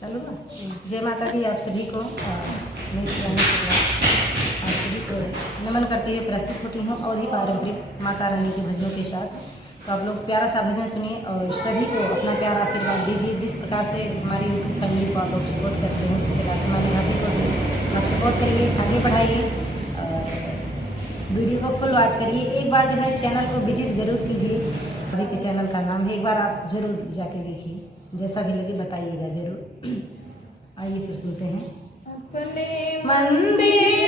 चलो ना। जय माता दी आप सभी को नई पुरानी आप सभी को नमन करते हुए प्रस्तुत होती हूँ अवधी पारंपरिक माता रानी के भजनों के साथ। तो आप लोग प्यारा सा भजन सुनिए और सभी को अपना प्यारा आशीर्वाद दीजिए। जिस प्रकार से हमारी यूट्यूब फैमिली को आप लोग सपोर्ट करते हैं उसी प्रकार से हमारी भाभी को भी आप सपोर्ट करिए, आगे बढ़ाइए, वीडियो को फुल वॉच करिए। एक बार जो है चैनल को विजिट जरूर कीजिए। अभी के चैनल का नाम है, एक बार आप जरूर जाके देखिए, जैसा भी लगे बताइएगा जरूर। आइए फिर सुनते हैं। अपने मंदिर